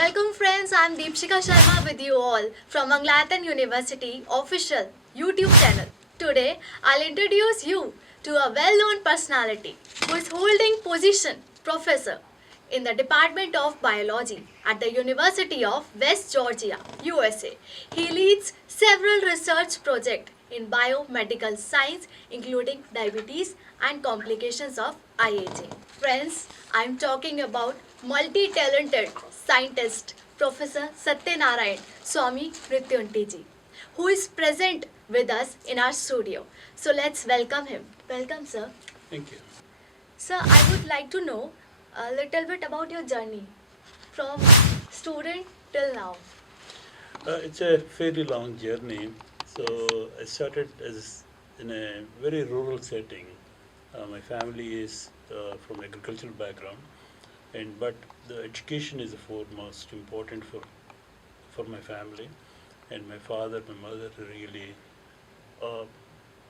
Welcome friends, I am Deepshika Sharma with you all from Mangalayatan University official YouTube channel. Today, I'll introduce you to a well-known personality who is holding position professor in the Department of Biology at the University of West Georgia, USA. He leads several research projects in biomedical science including diabetes and complications of eye aging. Friends, I'm talking about multi-talented scientist Professor Satyanarayan Swami Mruthiniti, who is present with us in our studio. So let's welcome him. Welcome, sir. Thank you. Sir, I would like to know a little bit about your journey from student till now. It's a fairly long journey. So I started as in a very rural setting. My family is from agricultural background, but the education is the foremost important for my family. And my father, my mother really uh,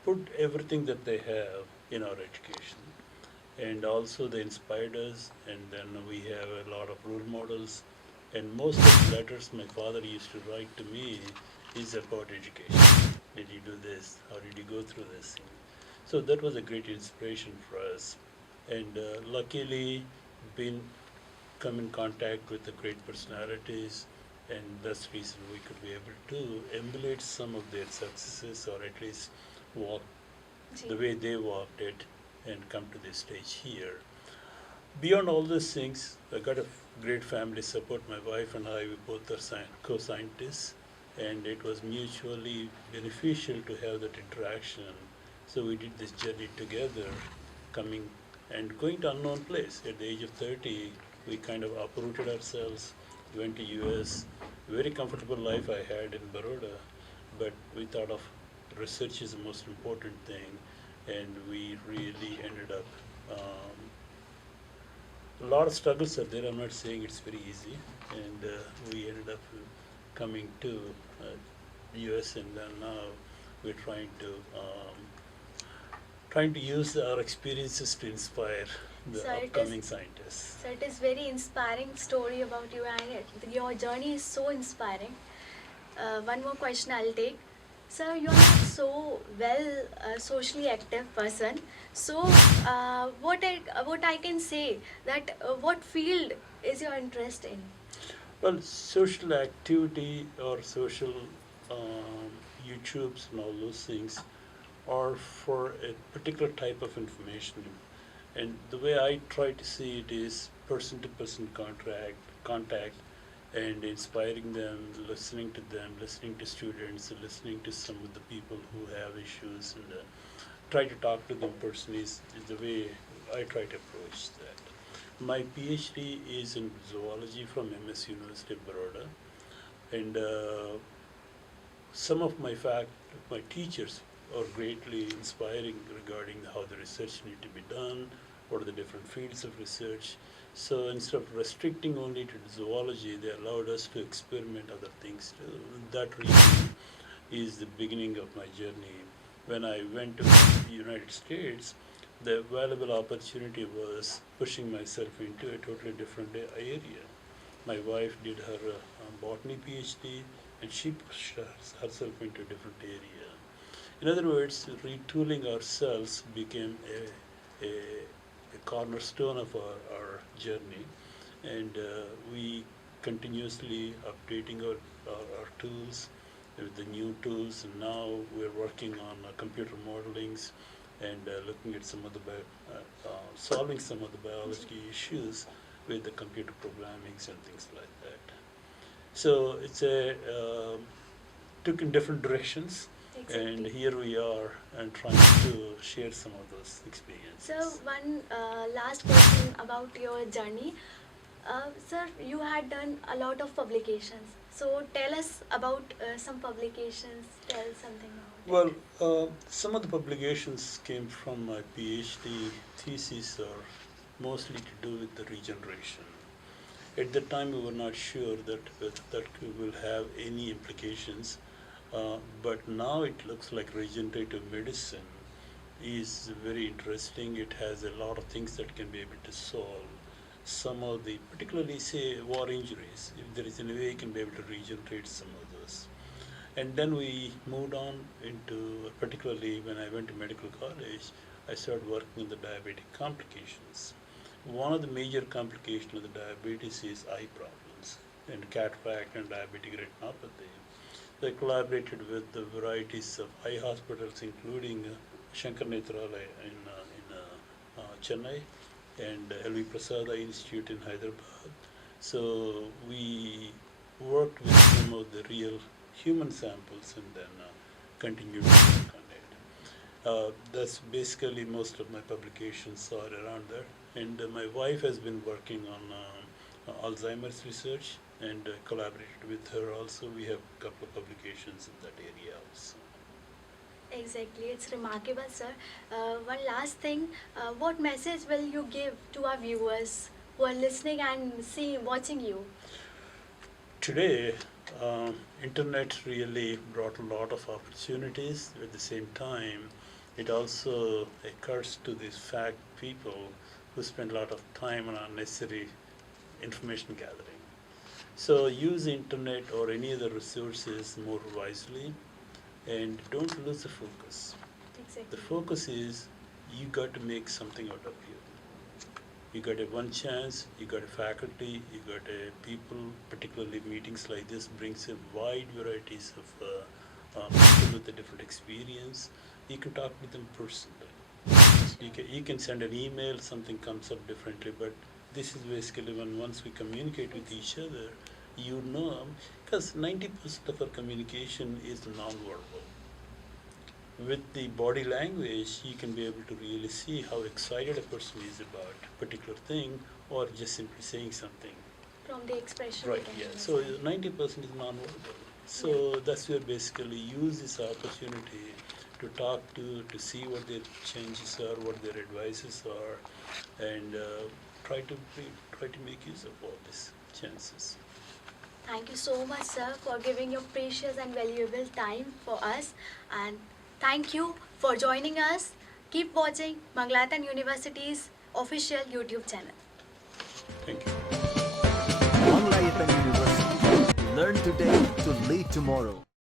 put everything that they have in our education. And also they inspired us, and then we have a lot of role models. And most of the letters my father used to write to me is about education. Did you do this? How did you go through this? So that was a great inspiration for us. And luckily, been come in contact with the great personalities, and that's the reason we could be able to emulate some of their successes, or at least walk the way they walked it and come to this stage here. Beyond all these things, I got a great family support. My wife and I, we both are co-scientists, and it was mutually beneficial to have that interaction. So we did this journey together, coming and going to unknown place. At the age of 30, we kind of uprooted ourselves, went to US. Very comfortable life I had in Baroda, but we thought of research is the most important thing, and we really ended up a lot of struggles are there. I'm not saying it's very easy, and we ended up coming to US, and then now we're trying to use our experiences to inspire the So upcoming scientists. So it is very inspiring story about you, and your journey is so inspiring. One more question I'll take. Sir, you are not so well socially active person. So what I can say that what field is your interest in? Well, social activity or social YouTubes and all those things are for a particular type of information. And the way I try to see it is person-to-person contact, and inspiring them, listening to students, listening to some of the people who have issues, and try to talk to them personally is the way I try to approach that. My PhD is in zoology from MS University of Baroda, and some of my teachers are greatly inspiring regarding how the research need to be done, what are the different fields of research. So instead of restricting only to zoology, they allowed us to experiment other things too. That really is the beginning of my journey. When I went to the United States, the valuable opportunity was pushing myself into a totally different area. My wife did her botany PhD, and she pushed herself into a different area. In other words, retooling ourselves became a cornerstone of our journey, and we continuously updating our tools with the new tools, and now we're working on computer modelings and looking at some of the solving some of the biology issues with the computer programmings and things like that. So it's took in different directions. Exactly. And here we are and trying to share some of those experiences. So one last question about your journey. Sir, you had done a lot of publications. So tell us about some publications. Tell something about it. Well, some of the publications came from my PhD thesis, or mostly to do with the regeneration. At the time, we were not sure that will have any implications. But now it looks like regenerative medicine is very interesting. It has a lot of things that can be able to solve. some of the, particularly say war injuries, if there is any way you can be able to regenerate some of those. And then we moved on into, particularly when I went to medical college, I started working on the diabetic complications. One of the major complications of the diabetes is eye problems and cataract and diabetic retinopathy. So I collaborated with the varieties of eye hospitals, including Shankar Nethralaya in Chennai and LV Prasad Eye Institute in Hyderabad. So we worked with some of the real human samples and then continued to work on it. That's basically most of my publications are around that. And my wife has been working on Alzheimer's research and collaborated with her also. We have a couple of publications in that area also. Exactly, it's remarkable, sir. One last thing, what message will you give to our viewers who are listening and watching you? Today, internet really brought a lot of opportunities. At the same time, it also occurs to these fact people who spend a lot of time on unnecessary information gathering. So use the internet or any other resources more wisely and don't lose the focus. Exactly. The focus is you got to make something out of you. You got a one chance, you got a faculty, you got a people, particularly meetings like this brings a wide varieties of people with a different experience. You can talk with them personally. You can send an email, something comes up differently, but this is basically when once we communicate with each other, you know, because 90% of our communication is non-verbal. With the body language, you can be able to really see how excited a person is about a particular thing or just simply saying something. From the expression. Right, yeah. So 90% is non-verbal. So that's where basically use this opportunity to talk to see what their changes are, what their advices are, and try to make use of all these chances. Thank you so much, sir, for giving your precious and valuable time for us. And thank you for joining us. Keep watching Mangalayatan University's official YouTube channel. Thank you. Mangalayatan University. Learn today to lead tomorrow.